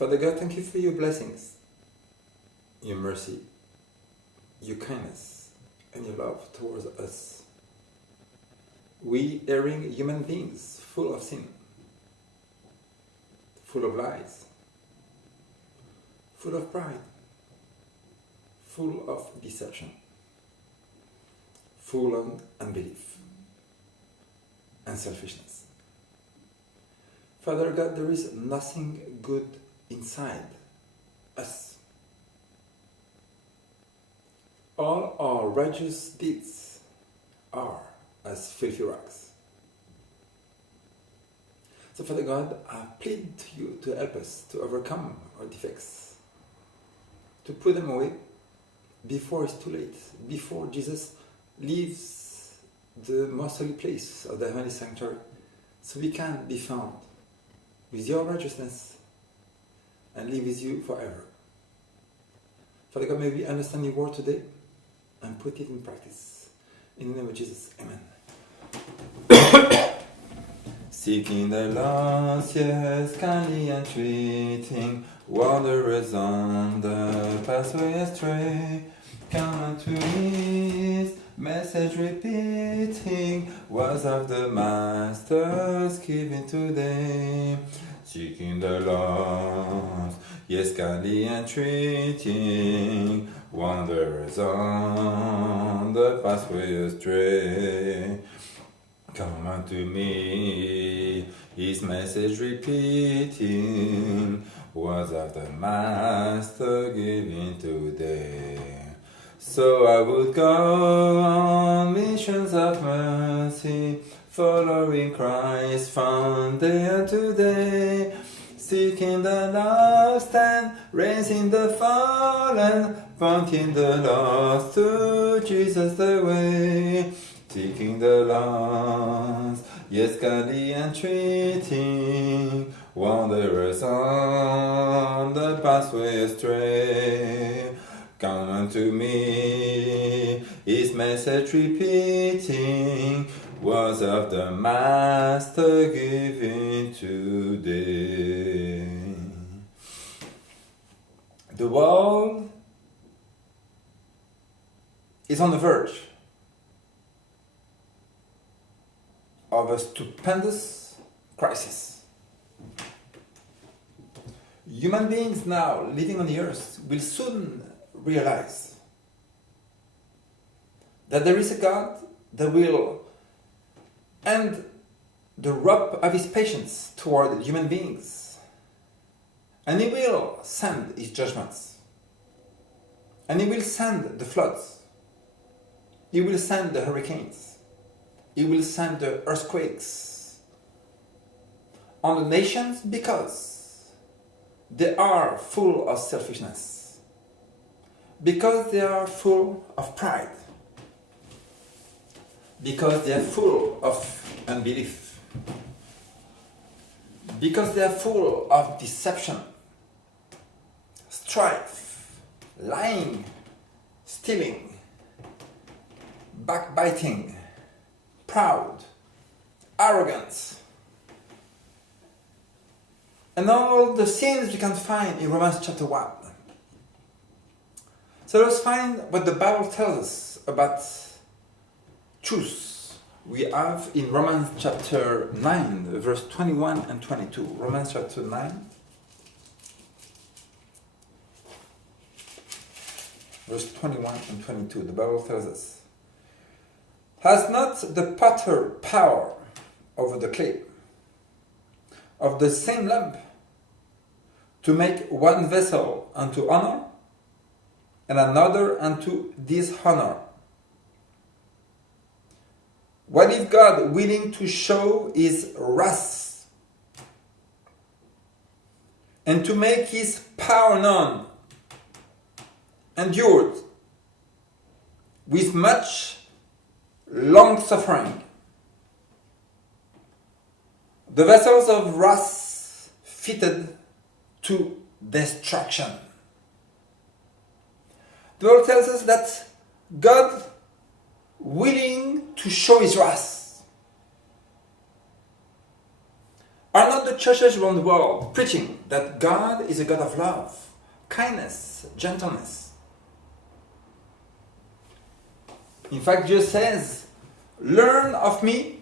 Father God, thank you for your blessings, your mercy, your kindness, and your love towards us. We erring human beings, full of sin, full of lies, full of pride, full of deception, full of unbelief and selfishness. Father God, there is nothing good inside us. All our righteous deeds are as filthy rags. So Father God, I plead to you to help us to overcome our defects, to put them away before it's too late, before Jesus leaves the most holy place of the heavenly sanctuary, so we can be found with your righteousness and live with you forever. Father God, may we understand your word today and put it in practice. In the name of Jesus, amen. Seeking the lost, yes, kindly entreating, wanderers on the pathway astray, come unto me, message repeating, words of the Master's giving today. Seeking the lost, yes, kindly entreating, wanderers on the pathway astray. Come unto me, his message repeating, words of the Master giving today. So I would go on missions of mercy, following Christ from day unto day, seeking the lost and raising the fallen, pointing the lost to Jesus the way. Seeking the lost, yes, kindly entreating, wanderers on the pathway astray. Come unto me, his message repeating, words of the Master giving today. The world is on the verge of a stupendous crisis. Human beings now living on the earth will soon realize that there is a God that will end the rope of his patience toward human beings, and he will send his judgments, and he will send the floods, he will send the hurricanes, he will send the earthquakes on the nations because they are full of selfishness, because they are full of pride, because they are full of unbelief, because they are full of deception, strife, lying, stealing, backbiting, proud, arrogance, and all the sins you can find in Romans chapter 1. So let's find what the Bible tells us about truth. We have in Romans chapter 9, verse 21 and 22. Romans chapter 9, verse 21 and 22. The Bible tells us, has not the potter power over the clay of the same lump to make one vessel unto honor and another unto dishonor? What if God, willing to show his wrath and to make his power known, endured with much long suffering the vessels of wrath fitted to destruction? The Bible tells us that God, willing to show his wrath, are not the churches around the world preaching that God is a God of love, kindness, gentleness. In fact, Jesus says, "Learn of me,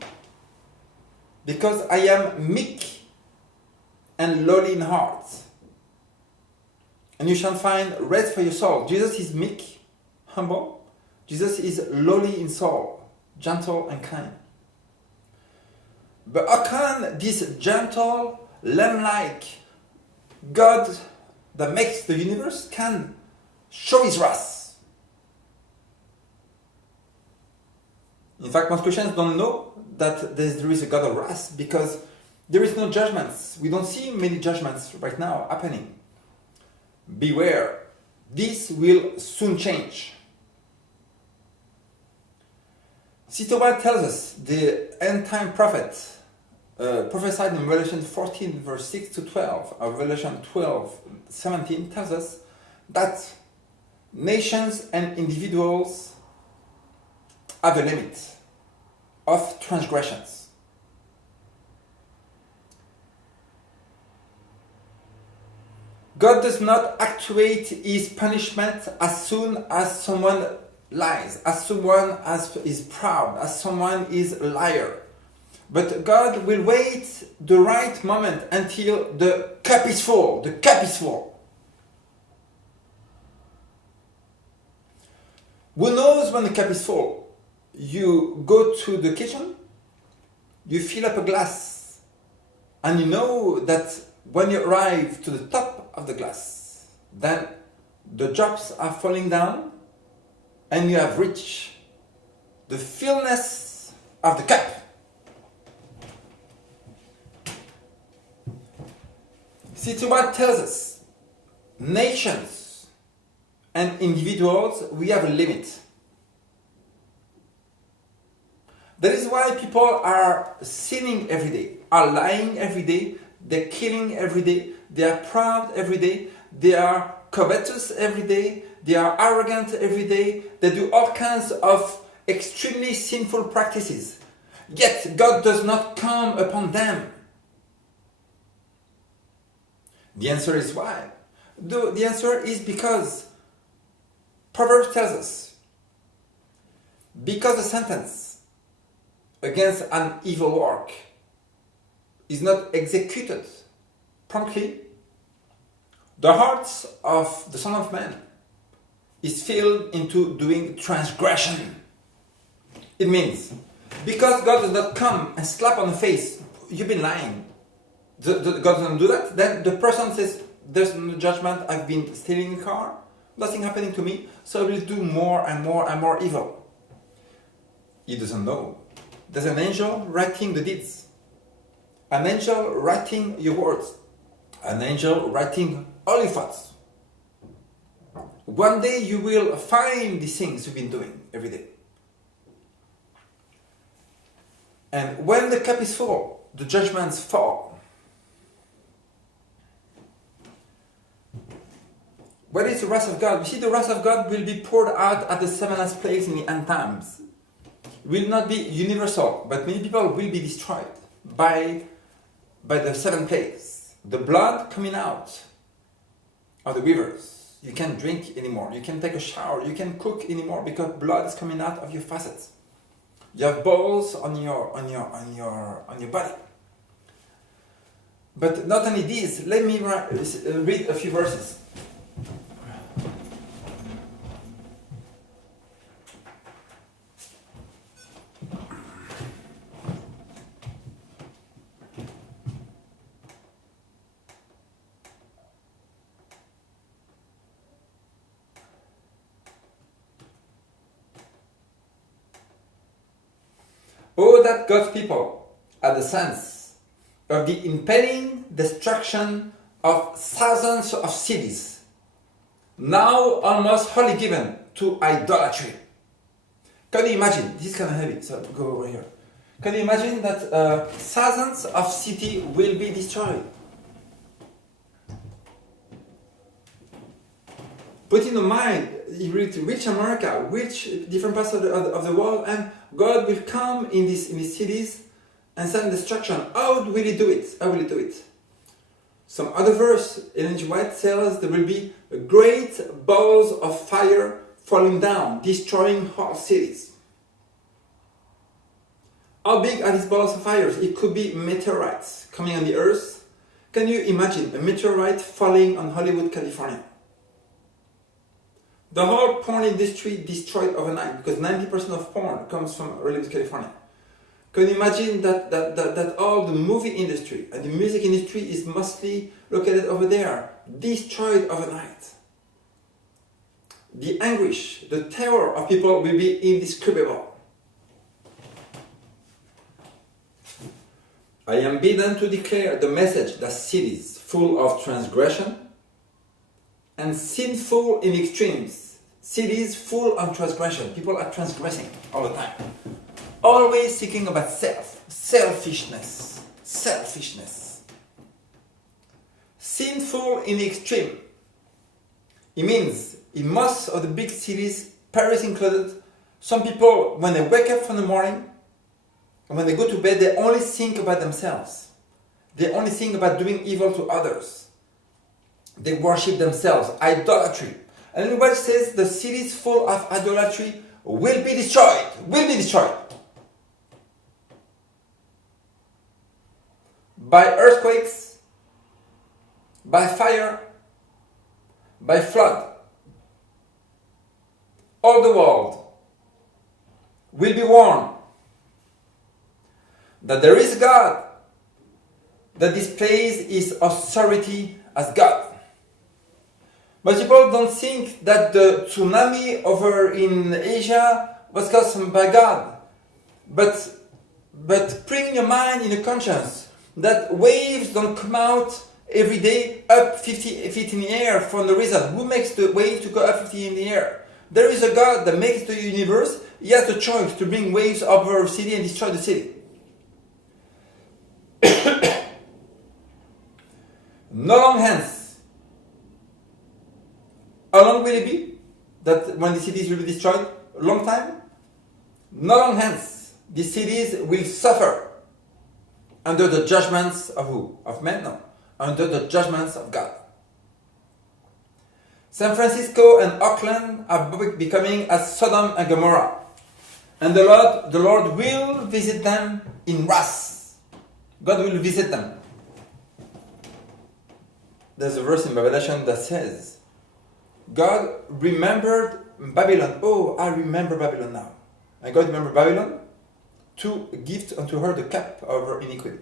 because I am meek and lowly in heart, and you shall find rest for your soul." Jesus is meek, humble. Jesus is lowly in soul, gentle and kind. But how can this gentle, lamb-like God that makes the universe can show his wrath? In fact, most Christians don't know that there is a God of wrath because there is no judgments. We don't see many judgments right now happening. Beware, this will soon change. Sister White tells us, the end-time prophet, prophesied in Revelation 14 verse 6 to 12, or Revelation 12:17 tells us that nations and individuals have a limit of transgressions. God does not actuate his punishment as soon as someone lies, as someone is proud, as someone is a liar. But God will wait the right moment until the cup is full. The cup is full. Who knows when the cup is full? You go to the kitchen, you fill up a glass, and you know that when you arrive to the top of the glass, then the drops are falling down, and you have reached the fullness of the cup. See, what tells us, nations and individuals, we have a limit. That is why people are sinning every day, are lying every day, they're killing every day, they are proud every day, they are covetous every day, they are arrogant every day, they do all kinds of extremely sinful practices. Yet God does not come upon them. The answer is why? The answer is because Proverbs tells us, because the sentence against an evil work is not executed promptly, the heart of the Son of Man is filled into doing transgression. It means, because God does not come and slap on the face, you've been lying, God doesn't do that, then the person says, there's no judgment, I've been stealing a car, nothing happening to me, so I will do more and more and more evil. He doesn't know. There's an angel writing the deeds, an angel writing your words, an angel writing all your thoughts. One day you will find these things you've been doing every day. And when the cup is full, the judgments fall. What is the wrath of God? We see the wrath of God will be poured out at the seventh place in the end times. It will not be universal, but many people will be destroyed by the seventh place. The blood coming out of the rivers. You can't drink anymore. You can't take a shower. You can't cook anymore because blood is coming out of your facets. You have balls on your body. But not only this. Let me read a few verses. Oh, that God's people had the sense of the impending destruction of thousands of cities, now almost wholly given to idolatry. Can you imagine? This is kind of heavy, so go over here. Can you imagine that thousands of cities will be destroyed? Put in mind, you reach America, reach different parts of the world, and God will come in these cities and sudden destruction. How will he do it? How will he do it? Some other verse, Ellen G. White tells there will be great balls of fire falling down, destroying whole cities. How big are these balls of fire? It could be meteorites coming on the earth. Can you imagine a meteorite falling on Hollywood, California? The whole porn industry destroyed overnight because 90% of porn comes from Hollywood, California. Can you imagine that all the movie industry and the music industry is mostly located over there, destroyed overnight? The anguish, the terror of people will be indescribable. I am bidden to declare the message that cities full of transgression and sinful in extremes, cities full of transgression, people are transgressing all the time. Always seeking about selfishness. Sinful in the extreme. It means in most of the big cities, Paris included, some people, when they wake up from the morning, and when they go to bed, they only think about themselves. They only think about doing evil to others. They worship themselves, idolatry. And everybody says the cities full of idolatry will be destroyed, by earthquakes, by fire, by flood. All the world will be warned that there is a God that displays his authority as God. But people don't think that the tsunami over in Asia was caused by God. But bring your mind in your conscience that waves don't come out every day up 50 feet in the air for no reason. Who makes the wave to go up 50 in the air? There is a God that makes the universe. He has the choice to bring waves over a city and destroy the city. No long hence. How long will it be that when the cities will be destroyed? A long time? No long hence. The cities will suffer under the judgments of who? Of men? No. Under the judgments of God. San Francisco and Oakland are becoming as Sodom and Gomorrah. And the Lord will visit them in wrath. God will visit them. There's a verse in Revelation that says, God remembered Babylon. Oh, I remember Babylon now. And God remembered Babylon to give unto her the cap of her iniquity.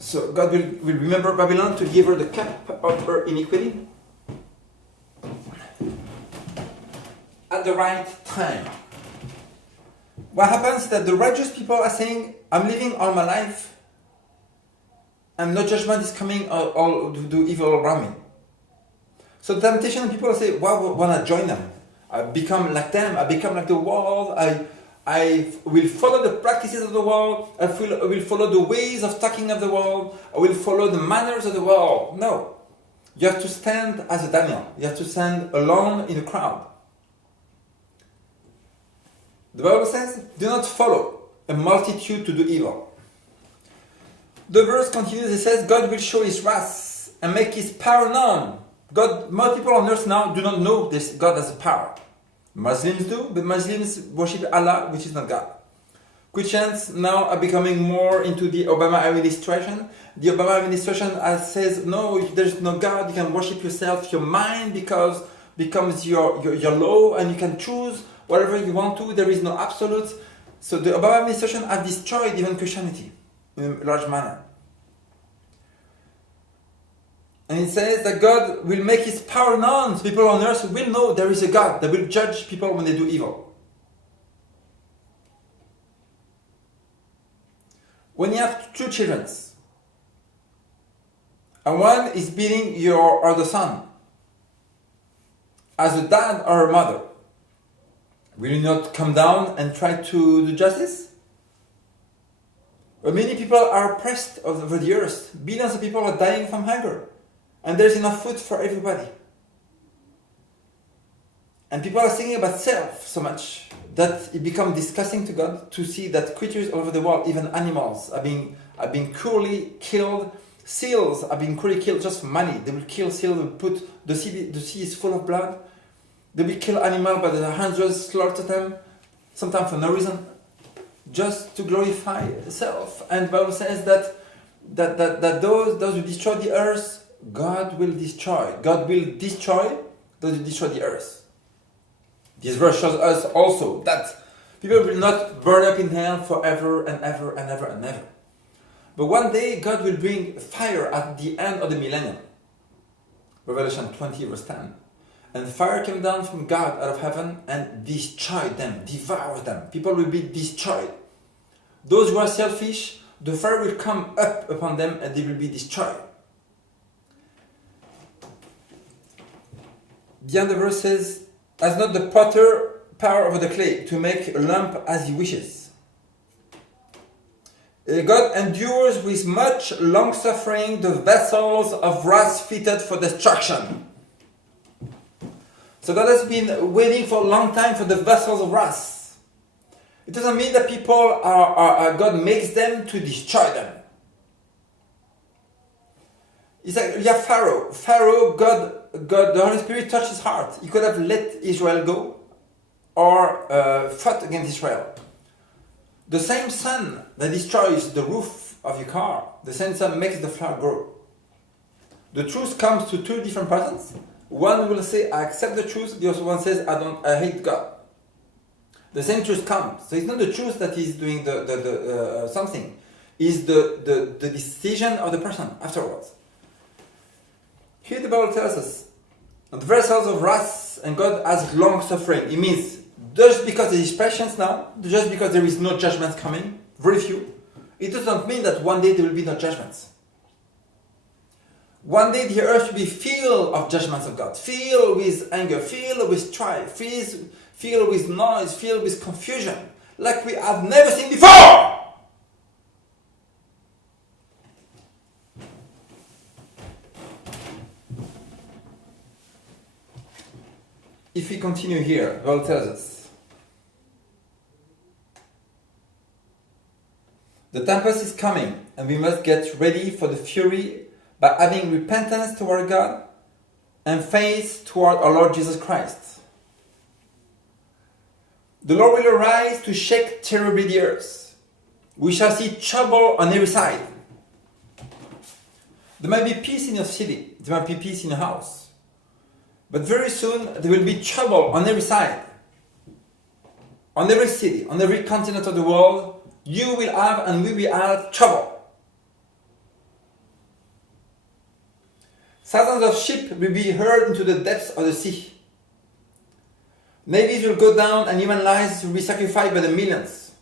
So God will remember Babylon to give her the cap of her iniquity at the right time. What happens is that the righteous people are saying, I'm living all my life and no judgment is coming all to do evil around me. So the temptation, people say, why would I join them? I become like them, I become like the world, I will follow the practices of the world, I will follow the ways of talking of the world, I will follow the manners of the world. No. You have to stand as a Daniel. You have to stand alone in the crowd. The Bible says, do not follow a multitude to do evil. The verse continues, it says, God will show his wrath and make his power known. Most people on earth now do not know this God has a power. Muslims do, but Muslims worship Allah, which is not God. Christians now are becoming more into the Obama administration. The Obama administration says, no, there's no God, you can worship yourself, your mind becomes your law, and you can choose whatever you want to, there is no absolute. So the Obama administration has destroyed even Christianity in a large manner. And it says that God will make his power known. So people on earth will know there is a God that will judge people when they do evil. When you have two children, and one is beating your other son, as a dad or a mother, will you not come down and try to do justice? But many people are oppressed over the earth. Billions of people are dying from hunger. And there's enough food for everybody. And people are thinking about self so much that it becomes disgusting to God to see that creatures all over the world, even animals, are being cruelly killed. Seals are being cruelly killed just for money. They will kill seals, they will put the sea is full of blood. They will kill animals by the hundreds, slaughter them, sometimes for no reason, just to glorify self. And the Bible says that those who destroy the earth, God will destroy. God will destroy those who destroy the earth. This verse shows us also that people will not burn up in hell forever and ever and ever and ever. But one day God will bring fire at the end of the millennium. Revelation 20 verse 10. And fire came down from God out of heaven and destroyed them, devoured them. People will be destroyed. Those who are selfish, the fire will come up upon them and they will be destroyed. The other verse says, has not the potter power over the clay to make a lump as he wishes? God endures with much long-suffering the vessels of wrath fitted for destruction. So God has been waiting for a long time for the vessels of wrath. It doesn't mean that people God makes them to destroy them. It's like you have Pharaoh. Pharaoh, God, the Holy Spirit touched his heart. He could have let Israel go or fought against Israel. The same sun that destroys the roof of your car, the same sun makes the flower grow. The truth comes to two different persons. One will say, I accept the truth. The other one says, I hate God. The same truth comes. So it's not the truth that is doing the something. It's the decision of the person afterwards. Here the Bible tells us, the vessels of wrath and God has long suffering. It means just because there is patience now, just because there is no judgments coming, very few, it does not mean that one day there will be no judgments. One day the earth will be filled of judgments of God, filled with anger, filled with strife, filled with noise, filled with confusion, like we have never seen before. If we continue here, the Bible tells us, the tempest is coming and we must get ready for the fury by having repentance toward God and faith toward our Lord Jesus Christ. The Lord will arise to shake terribly the earth. We shall see trouble on every side. There might be peace in your city, there might be peace in your house. But very soon there will be trouble on every side. On every city, on every continent of the world, you will have and we will have trouble. Thousands of ships will be hurled into the depths of the sea. Navies will go down and human lives will be sacrificed by the millions.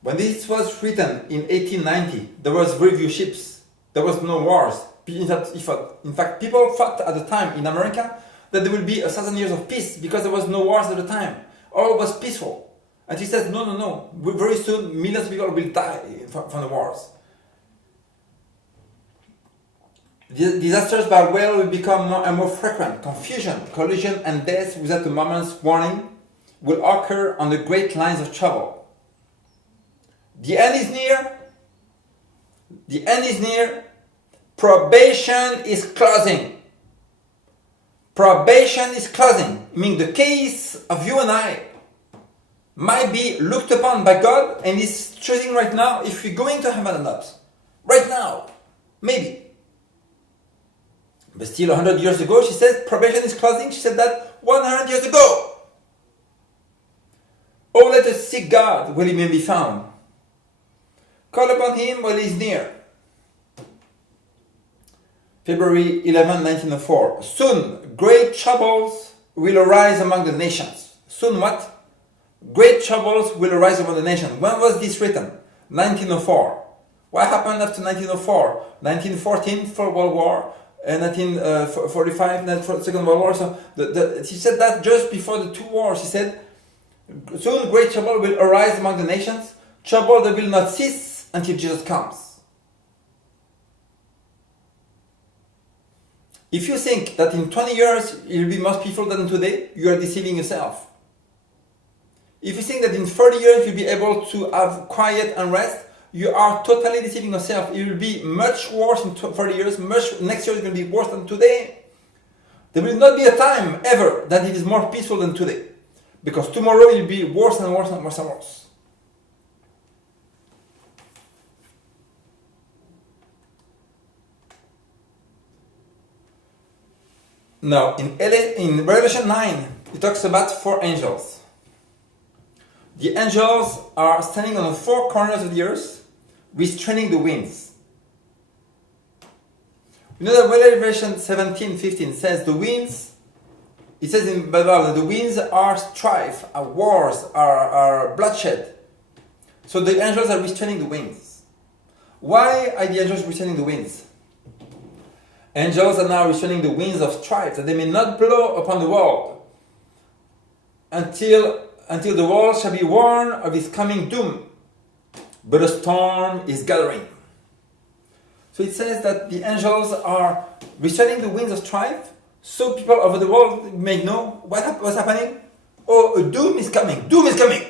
When this was written in 1890, there was very few ships. There was no wars. In fact, people thought at the time in America that there will be 1,000 years of peace because there was no wars at the time. All was peaceful. And he says, no. Very soon, millions of people will die from the wars. Disasters by whale will become more and more frequent. Confusion, collision, and death without a moment's warning will occur on the great lines of travel. The end is near. The end is near. Probation is closing. Probation is closing. I mean, the case of you and I might be looked upon by God and is choosing right now if we're going to heaven or not. Right now. Maybe. But still 100 years ago, she said probation is closing. She said that 100 years ago. Oh, let us seek God while he may be found. Call upon him while he is near. February 11, 1904. Soon, great troubles will arise among the nations. Soon what? Great troubles will arise among the nations. When was this written? 1904. What happened after 1904? 1914, First World War, 1945, Second World War. So she said that just before the two wars. She said, soon great trouble will arise among the nations. Trouble that will not cease until Jesus comes. If you think that in 20 years you'll be more peaceful than today, you are deceiving yourself. If you think that in 30 years you'll be able to have quiet and rest, you are totally deceiving yourself. It will be much worse in 30 years, next year is going to be worse than today. There will not be a time ever that it is more peaceful than today. Because tomorrow it will be worse and worse and worse and worse. Now, in Revelation 9, it talks about 4 angels. The angels are standing on the 4 corners of the earth, restraining the winds. You know that Revelation 17:15 says the winds, it says in the Bible that the winds are strife, are wars, are bloodshed. So the angels are restraining the winds. Why are the angels restraining the winds? Angels are now restraining the winds of strife, that they may not blow upon the world until the world shall be warned of his coming doom. But a storm is gathering. So it says that the angels are restraining the winds of strife, so people over the world may know what's happening. Oh, a doom is coming. Doom is coming.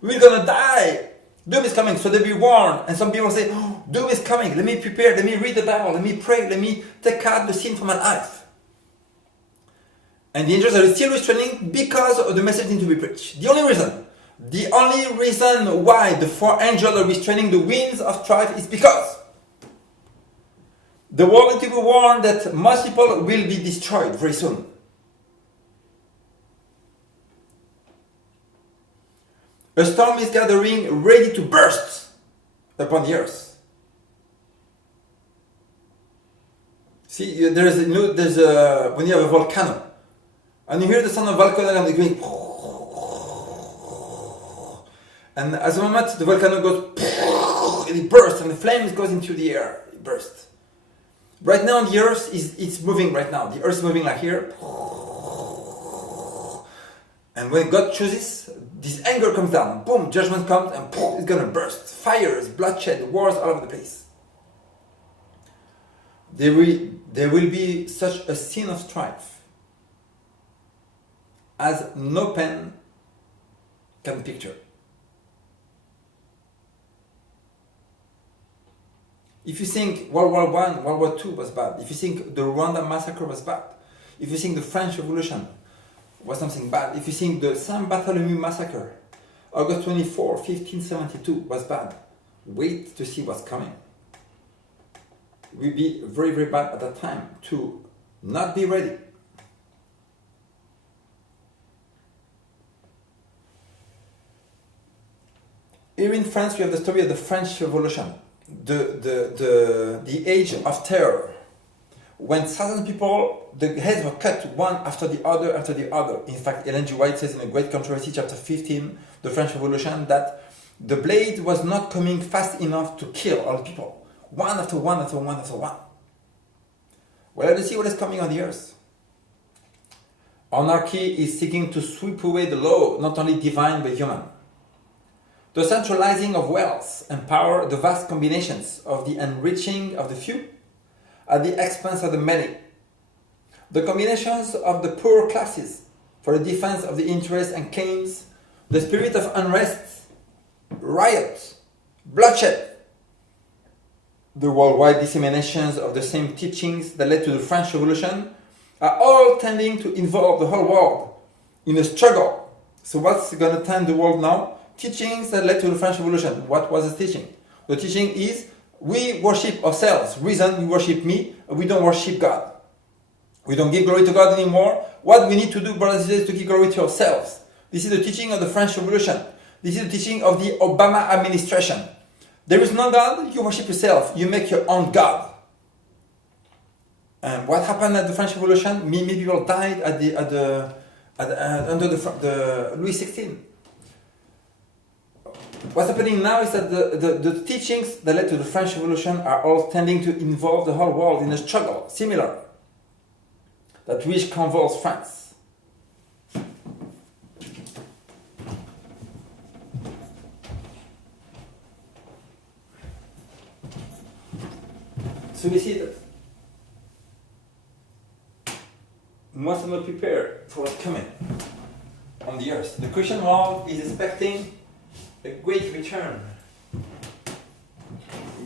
We're gonna die. Doom is coming, so they'll be warned. And some people say, oh, doom is coming. Let me prepare. Let me read the Bible. Let me pray. Let me take out the sin from my life. And the angels are still restraining because of the message need to be preached. The only reason why the 4 angels are restraining the winds of strife is because the world need to be warned that most people will be destroyed very soon. A storm is gathering, ready to burst upon the earth. See, when you have a volcano, and you hear the sound of volcano and it's going, and as a moment the volcano goes, it bursts, and the flames goes into the air. It bursts. Right now, the earth it's moving. Right now, the earth is moving like here. And when God chooses, this anger comes down. Boom, judgment comes, and it's gonna burst. Fires, bloodshed, wars all over the place. There will be such a scene of strife as no pen can picture. If you think World War I, World War II was bad, if you think the Rwanda massacre was bad, if you think the French Revolution was something bad, if you think the Saint Bartholomew massacre, August 24, 1572 was bad, wait to see what's coming. It will be very, very bad at that time to not be ready. Here in France, we have the story of the French Revolution, the age of terror, when 1,000 people, the heads were cut one after the other after the other. In fact, Ellen G. White says in a great controversy, chapter 15, the French Revolution, that the blade was not coming fast enough to kill all people, one after one after one after one. Well, let's see what is coming on the earth. Anarchy is seeking to sweep away the law, not only divine but human. The centralizing of wealth and power, the vast combinations of the enriching of the few at the expense of the many. The combinations of the poor classes for the defense of the interests and claims, the spirit of unrest, riot, bloodshed, the worldwide disseminations of the same teachings that led to the French Revolution are all tending to involve the whole world in a struggle. So what's going to tend the world now? Teachings that led to the French Revolution. What was the teaching? The teaching is we worship ourselves. Reason we worship me, we don't worship God. We don't give glory to God anymore. What we need to do, brothers and sisters, is to give glory to ourselves. This is the teaching of the French Revolution. This is the teaching of the Obama administration. There is no God, you worship yourself. You make your own God. And what happened at the French Revolution? Many people died under the Louis XVI. What's happening now is that the teachings that led to the French Revolution are all tending to involve the whole world in a struggle similar that which convulsed France. So we see that must not prepare for what's coming on the earth. The Christian world is expecting a great return.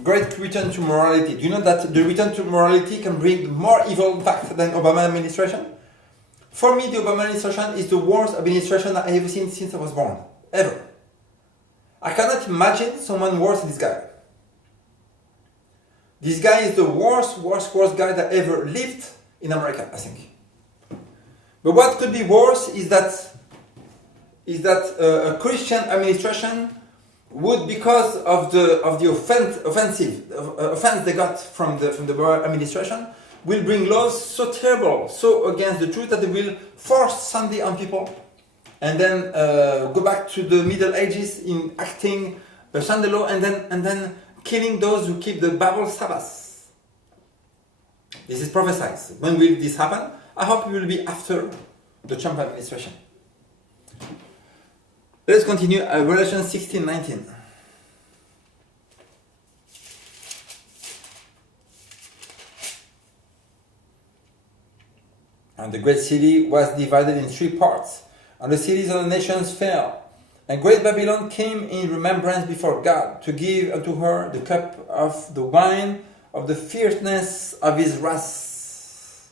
Great return to morality. Do you know that the return to morality can bring more evil impact than Obama administration? For me, the Obama administration is the worst administration I have ever seen since I was born. Ever. I cannot imagine someone worse than this guy. This guy is the worst guy that ever lived in America, I think. But what could be worse is that a Christian administration would, because of the offense they got from the administration, will bring laws so terrible, so against the truth, that they will force Sunday on people, and then go back to the Middle Ages in acting a Sunday law, and then killing those who keep the Bible Sabbath. This is prophesied. When will this happen? I hope it will be after the Trump administration. Let's continue. Revelation 16:19. And the great city was divided in 3 parts, and the cities of the nations fell. And great Babylon came in remembrance before God, to give unto her the cup of the wine of the fierceness of his wrath.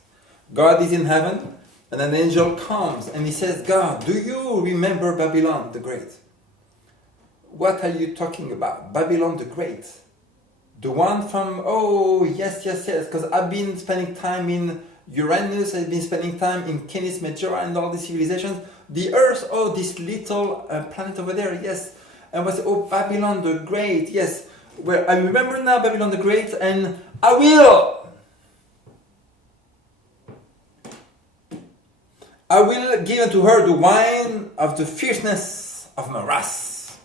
God is in heaven, and an angel comes, and he says, God, do you remember Babylon the Great? What are you talking about? Babylon the Great? The one from, oh, yes, because I've been spending time in Uranus, I've been spending time in Canis Majora and all these civilizations. The Earth, oh, this little planet over there, yes. And was, oh, Babylon the Great, yes. Where I remember now Babylon the Great, and I will give unto her the wine of the fierceness of my wrath.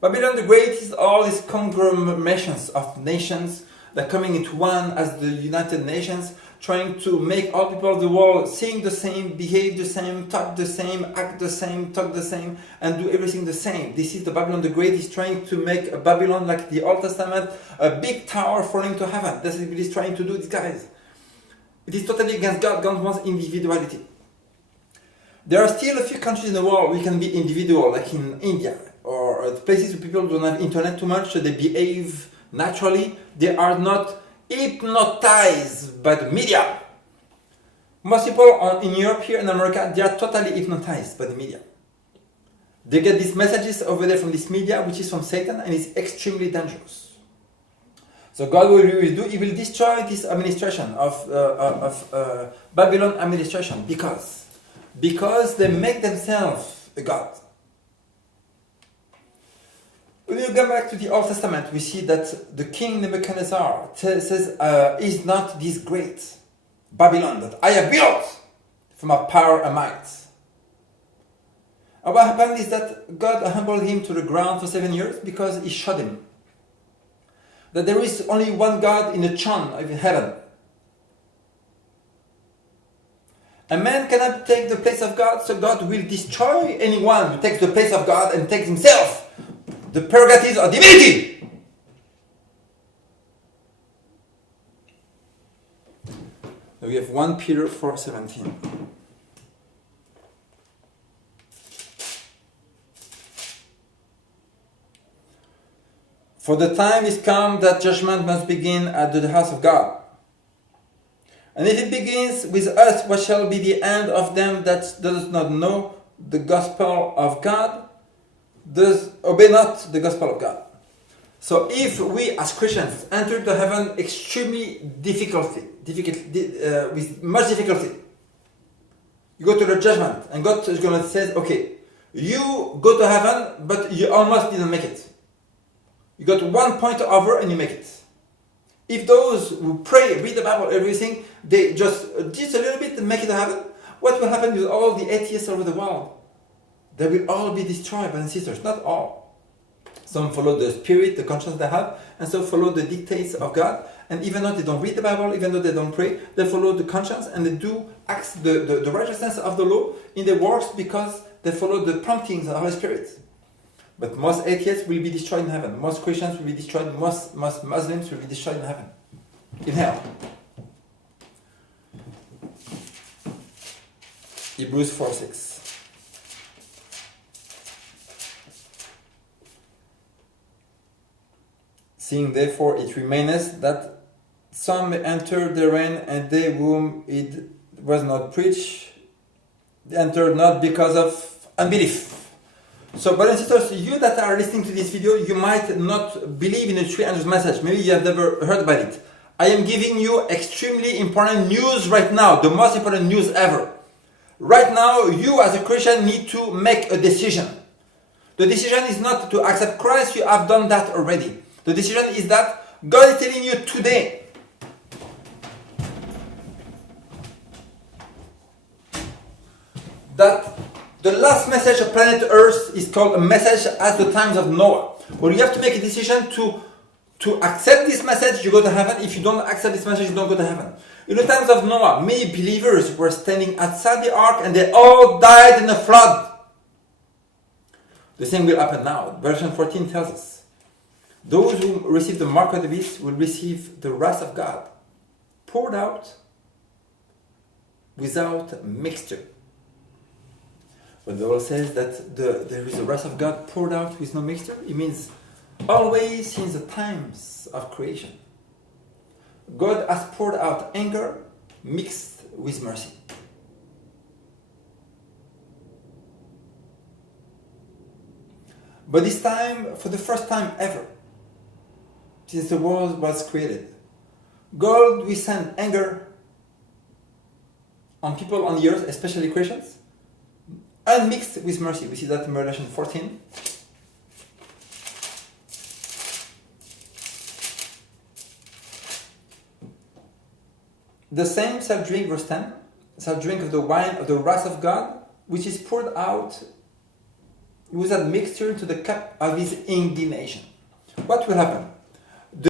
Babylon the Great is all these conglomerations of nations that are coming into one as the United Nations, trying to make all people of the world sing the same, behave the same, talk the same, act the same, talk the same, and do everything the same. This is the Babylon the Great. Is trying to make a Babylon like the Old Testament, a big tower falling to heaven. That's what he's trying to do, these guys. It is totally against God. God wants individuality. There are still a few countries in the world where we can be individual, like in India, or places where people don't have internet too much, so they behave naturally. They are not hypnotized by the media. Most people in Europe, here in America, they are totally hypnotized by the media. They get these messages over there from this media, which is from Satan, and it's extremely dangerous. So God will do, he will destroy this administration of Babylon administration, because they make themselves a god. When you go back to the Old Testament, we see that the king Nebuchadnezzar says, is not this great Babylon that I have built for my power and might. And what happened is that God humbled him to the ground for 7 years, because he showed him that there is only one God in the throne of heaven. A man cannot take the place of God, so God will destroy anyone who takes the place of God and takes himself the prerogatives of divinity. Now we have 1 Peter 4:17. For the time is come that judgment must begin at the house of God. And if it begins with us, what shall be the end of them that does not know the gospel of God? Does obey not the gospel of God. So if we as Christians enter the heaven extremely with much difficulty, you go to the judgment, and God is going to say, okay, you go to heaven, but you almost didn't make it. You got 1 point over and you make it. If those who pray, read the Bible, everything, they just a little bit and make it to heaven, what will happen with all the atheists over the world? They will all be destroyed, brothers and sisters. Not all. Some follow the spirit, the conscience they have, and some follow the dictates of God. And even though they don't read the Bible, even though they don't pray, they follow the conscience, and they do act the righteousness of the law in their works, because they follow the promptings of the Holy Spirit. But most atheists will be destroyed in heaven. Most Christians will be destroyed. Most Muslims will be destroyed in heaven, in hell. Hebrews 4:6. Seeing therefore it remaineth that some may enter therein, and they whom it was not preached entered not because of unbelief. So, brothers and sisters, you that are listening to this video, you might not believe in the 300 message. Maybe you have never heard about it. I am giving you extremely important news right now, the most important news ever. Right now, you as a Christian need to make a decision. The decision is not to accept Christ, you have done that already. The decision is that God is telling you today that the last message of planet Earth is called a message as the times of Noah. Well, you have to make a decision to accept this message, you go to heaven. If you don't accept this message, you don't go to heaven. In the times of Noah, many believers were standing outside the ark and they all died in a flood. The same will happen now. Version 14 tells us, those who receive the mark of the beast will receive the wrath of God poured out without mixture. When the Bible says that there is a wrath of God poured out with no mixture, it means always since the times of creation, God has poured out anger mixed with mercy. But this time, for the first time ever, since the world was created, God will send anger on people on the earth, especially Christians, unmixed with mercy. We see that in Revelation 14. The same shall drink, verse 10, shall drink of the wine of the wrath of God, which is poured out without mixture into the cup of his indignation. What will happen?